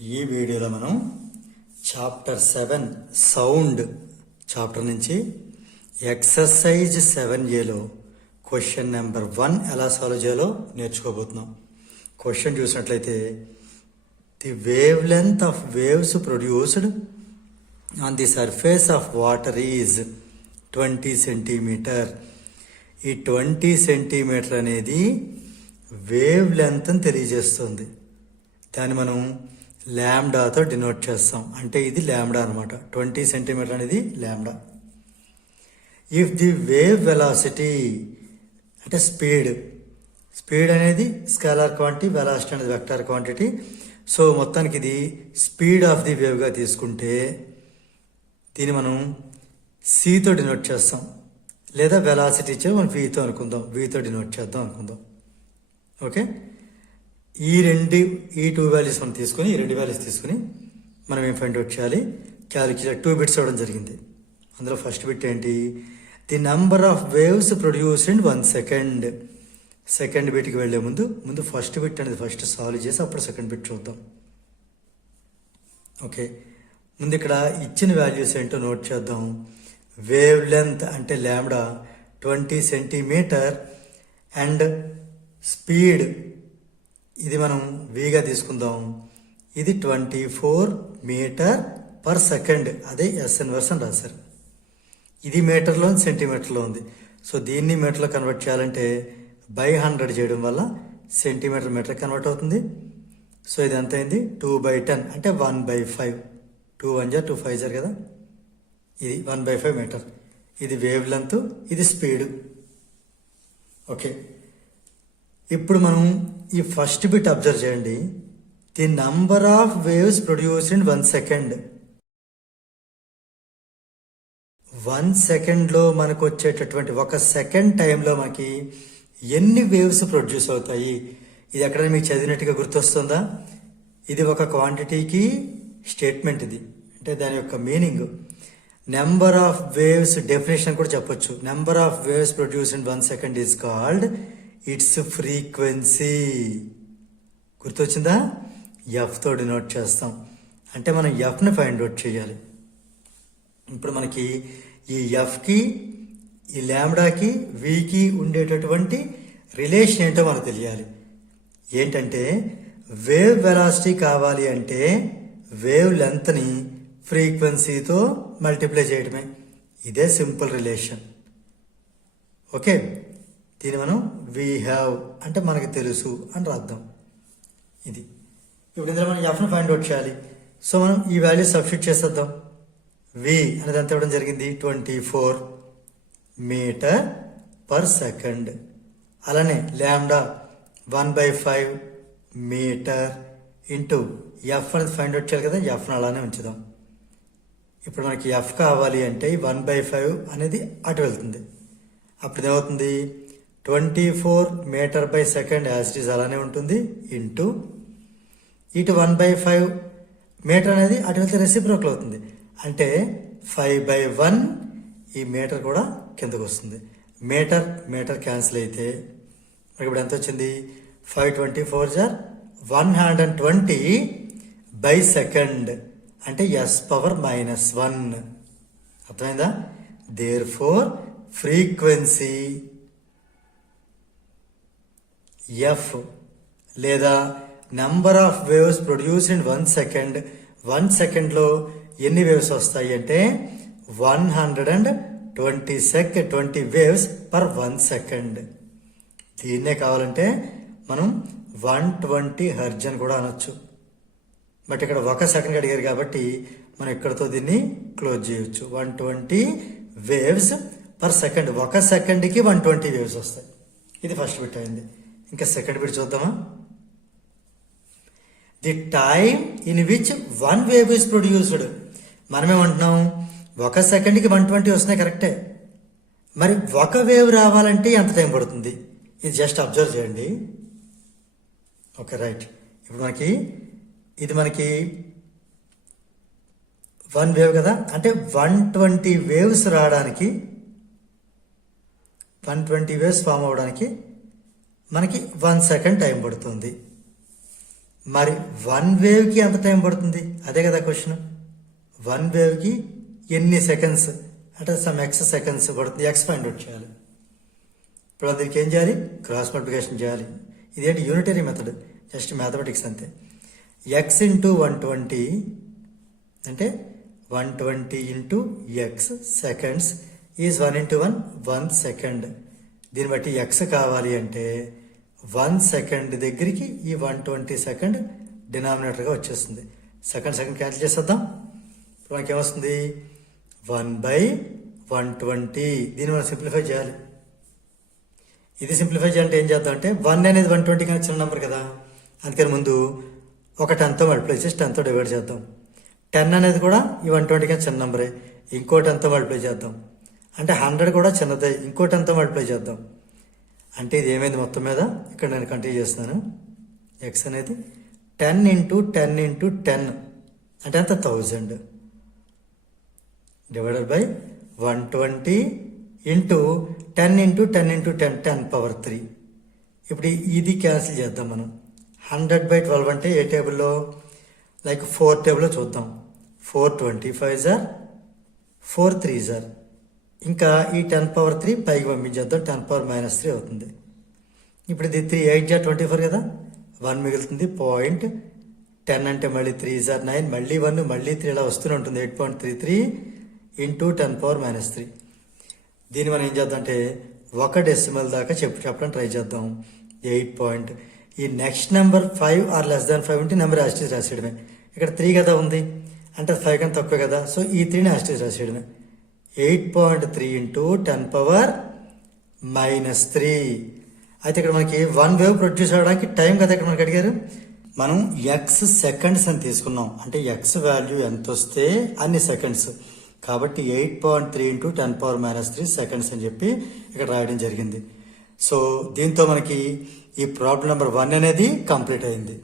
ఈ వీడియోలో మనం చాప్టర్ 7 సౌండ్ చాప్టర్ నుంచి ఎక్సర్సైజ్ 7Aలో క్వశ్చన్ నెంబర్ 1 ఎలా సాల్వ్ చేయాలో నేర్చుకోబోతున్నాం. క్వశ్చన్ చూసినట్లయితే the wave length of waves produced on the surface of water is 20 centimetre. ఈ 20 సెంటీమీటర్ అనేది వేవ్ లెంత్ అని తెలియజేస్తుంది. దాన్ని మనం ల్యాండాతో డినోట్ చేస్తాం. అంటే ఇది ల్యాండా అనమాట. 20 సెంటీమీటర్ అనేది ల్యాండా. ఇఫ్ ది వేవ్ వెలాసిటీ అంటే స్పీడ్ అనేది స్కేలార్ క్వాంటిటీ, వెలాసిటీ అనేది వెక్టార్ క్వాంటిటీ. సో మొత్తానికి ఇది స్పీడ్ ఆఫ్ ది వేవ్గా తీసుకుంటే దీన్ని మనం సితో డినోట్ చేస్తాం, లేదా వెలాసిటీ ఇచ్చే మనం వీతో అనుకుందాం, వీతో డినోట్ చేద్దాం అనుకుందాం. ఓకే, ఈ 2 వాల్యూస్ మనం తీసుకుని, ఈ 2 వాల్యూస్ తీసుకుని మనం ఏం ఫైండ్ అవుట్ చేయాలి? క్యాలిక్యులేట్ 2 బిట్స్ ఇవ్వడం జరిగింది. అందులో ఫస్ట్ బిట్ ఏంటి? The number of waves produced in 1 second. Second బిట్కి వెళ్లే ముందు ఫస్ట్ బిట్ అనేది ఫస్ట్ సాల్వ్ చేసి అప్పుడు సెకండ్ బిట్ చూద్దాం. ఓకే, ముందు ఇక్కడ ఇచ్చిన వాల్యూస్ ఏంటో నోట్ చేద్దాం. వేవ్ లెంత్ అంటే ల్యాండా 20 సెంటీమీటర్ అండ్ స్పీడ్ ఇది మనం వీగా తీసుకుందాం. ఇది 24 మీటర్ పర్ సెకండ్. అదే ఎస్ఎన్ వర్షన్ రాశారు. ఇది మీటర్లో సెంటీమీటర్లో ఉంది. సో దీన్ని మీటర్లో కన్వర్ట్ చేయాలంటే బై 100 చేయడం వల్ల సెంటీమీటర్ మీటర్ కన్వర్ట్ అవుతుంది. సో ఇది ఎంత అయింది? 2/10 అంటే 1/5. 2 1 2 5 కదా. ఇది 1/5 మీటర్. ఇది వేవ్ లెంత్, ఇది స్పీడ్. ఓకే, ఇప్పుడు మనం ఈ ఫస్ట్ బిట్ అబ్జర్వ్ చేయండి. The number of waves produced in 1 second. 1 సెకండ్లో మనకు వచ్చేటటువంటి 1 సెకండ్ టైంలో మనకి ఎన్ని వేవ్స్ ప్రొడ్యూస్ అవుతాయి? ఇది ఎక్కడ మీకు చదివినట్టుగా గుర్తొస్తుందా? ఇది ఒక క్వాంటిటీకి స్టేట్మెంట్. ఇది అంటే దాని యొక్క meaning. Number of waves definition కూడా చెప్పొచ్చు. Number of waves produced in 1 second is called it's frequency. గుర్తొచ్చిందా? ఎఫ్తో డినోట్ చేస్తాం. అంటే మనం ఎఫ్ని ఫైండ్ అవుట్ చేయాలి. ఇప్పుడు మనకి ఈ ఎఫ్కి, ఈ ల్యాండాకి, వికి ఉండేటటువంటి రిలేషన్ ఏంటో మనకు తెలియాలి. ఏంటంటే వేవ్ వెలాసిటీ కావాలి అంటే వేవ్ లెంత్ని ఫ్రీక్వెన్సీతో మల్టిప్లై చేయడమే. ఇదే సింపుల్ రిలేషన్. ఓకే, దీన్ని మనం వీ హ్యావ్ అంటే మనకు తెలుసు అని రాద్దాం. ఇది ఇప్పుడు ఇందులో మనం ఎఫ్ను ఫైండ్ అవుట్ చేయాలి. సో మనం ఈ వాల్యూ సబ్స్టిట్యూట్ చేసేద్దాం. వి అనేది ఎంత ఇవ్వడం జరిగింది? 24 మీటర్ పర్ సెకండ్. అలానే ల్యాండా 1/5 మీటర్ ఇంటూ ఎఫ్ అనేది ఫైండ్ అవుట్ చేయాలి కదా. ఎఫ్ను అలానే ఉంచుదాం. ఇప్పుడు మనకి ఎఫ్ కావాలి అంటే 1/5 అనేది అటు వెళ్తుంది. అప్పుడు ఏమవుతుంది? 24 metre by second as it is అలానే ఉంటుంది ఇంటూ ఇటు 1/5 మీటర్ అనేది అటు వెళ్తే రెసిప్రోకల్ అవుతుంది. అంటే 5/1 ఈ మీటర్ కూడా కిందకు వస్తుంది. మీటర్ క్యాన్సిల్ అయితే మనకి ఇప్పుడు ఎంత వచ్చింది? 524 120 బై సెకండ్ అంటే S⁻⁻1. అర్థమైందా? దేర్ ఫోర్ ఫ్రీక్వెన్సీ ఎఫ్ లేదా number of waves produced in 1 second. 1 సెకండ్లో ఎన్ని వేవ్స్ వస్తాయి అంటే 120 వేవ్స్ పర్ 1 సెకండ్. దీన్నే కావాలంటే మనం 120 హెర్ట్జ్ అని కూడా అనొచ్చు. బట్ ఇక్కడ 1 సెకండ్ అడిగారు కాబట్టి మనం ఇక్కడతో దీన్ని క్లోజ్ చేయొచ్చు. 120 వేవ్స్ పర్ సెకండ్. 1 సెకండ్కి 120 వేవ్స్ వస్తాయి. ఇది ఫస్ట్ బిట్ అయింది. ఇంకా సెకండ్ బిట్ చూద్దామా? The time in which 1 wave is produced. మనమేమంటున్నాం? 1 సెకండ్కి 120 వస్తున్నాయి, కరెక్టే. మరి 1 వేవ్ రావాలంటే ఎంత టైం పడుతుంది? ఇది జస్ట్ అబ్జర్వ్ చేయండి. Okay, right. ఇప్పుడు ఇది మనకి 1 వేవ్ కదా. అంటే 120 వేవ్స్ రావడానికి, 120 వేవ్స్ ఫామ్ అవడానికి మనకి 1 సెకండ్ టైం పడుతుంది. మరి వన్ వేవ్కి ఎంత టైం పడుతుంది? అదే కదా క్వశ్చన్. వన్ వేవ్కి ఎన్ని సెకండ్స్ అంటే సమ్ ఎక్స్ సెకండ్స్ పడుతుంది, ఎక్స్ ఫైండ్ అవుట్ చేయాలి. ఇప్పుడు దీనికి ఏం చేయాలి? క్రాస్ మల్టిప్లికేషన్ చేయాలి. ఇదేంటి? యూనిటరీ మెథడ్, జస్ట్ మ్యాథమెటిక్స్ అంతే. ఎక్స్ ఇంటూ 120 అంటే 120 into X seconds is 1 into 1 1 second. దీన్ని బట్టి ఎక్స్ కావాలి అంటే 1 సెకండ్ దగ్గరికి ఈ 120 సెకండ్ డినామినేటర్గా వచ్చేస్తుంది. సెకండ్ క్యాన్సిల్ చేసేద్దాం. ఇప్పుడు మనకి ఏమొస్తుంది? 1/120. దీన్ని మనం సింప్లిఫై చేయాలి. ఇది సింప్లిఫై చేయాలంటే ఏం చేద్దాం అంటే 1 అనేది 120 కన్నా చిన్న నెంబర్ కదా, అందుకని ముందు ఒక 10తో మల్టిప్లై చేసి 10తో డివైడ్ చేద్దాం. 10 అనేది కూడా ఈ 120 కన్నా చిన్న నెంబరే, ఇంకో 10తో మల్టిప్లై చేద్దాం. అంటే 100 కూడా చిన్నదే, ఇంకో 10తో మల్టిప్లై చేద్దాం. అంటే ఇది ఏమైంది మొత్తం మీద? ఇక్కడ నేను కంటిన్యూ చేస్తున్నాను. ఎక్స్ అనేది 10 ఇంటూ 10 ఇంటూ 10 అంటే అంత 1000 divided by 120 into 10 into 10 into 10 10^3. ఇప్పుడు ఇది క్యాన్సిల్ చేద్దాం మనం. 100/12 అంటే ఏ టేబుల్లో? లైక్ 4 టేబుల్లో చూద్దాం. 425 జార్ 4 3 జార్, ఇంకా ఈ 10^3 పైకి పంపించేద్దాం, 10^-3 అవుతుంది. ఇప్పుడు ఇది 3 8 జార్ 24 కదా, 1 మిగులుతుంది. 10 అంటే మళ్ళీ 3 జార్ 9, మళ్ళీ 1 మళ్ళీ 3 ఇలా వస్తూనే ఉంటుంది. 8.33 ఇంటూ 10^-3. దీన్ని మనం ఏం చేద్దాం అంటే ఒక డెసిమల్ దాకా చెప్పడం ట్రై చేద్దాం. 8. ఈ next number 5 or less than 5 ఉంటే నెంబర్ యాస్టీస్ రాసేయడమే. ఇక్కడ 3 కదా ఉంది అంటే 5 కన్నా తక్కువ కదా, సో ఈ 3ని యాస్టీస్ రాసేయడమే. 8.3 ఇంటూ 10^-3. అయితే ఇక్కడ మనకి 1 వేవ్ ప్రొడ్యూస్ అవ్వడానికి టైం కదా ఇక్కడ మనకి అడిగారు. మనం ఎక్స్ సెకండ్స్ అని తీసుకున్నాం, అంటే ఎక్స్ వాల్యూ ఎంత వస్తే అన్ని సెకండ్స్, కాబట్టి 8.3 ఇంటూ 10^-3 సెకండ్స్ అని చెప్పి ఇక్కడ రాయడం జరిగింది. సో దీంతో మనకి ఈ ప్రాబ్లం నెంబర్ 1 అనేది కంప్లీట్ అయింది.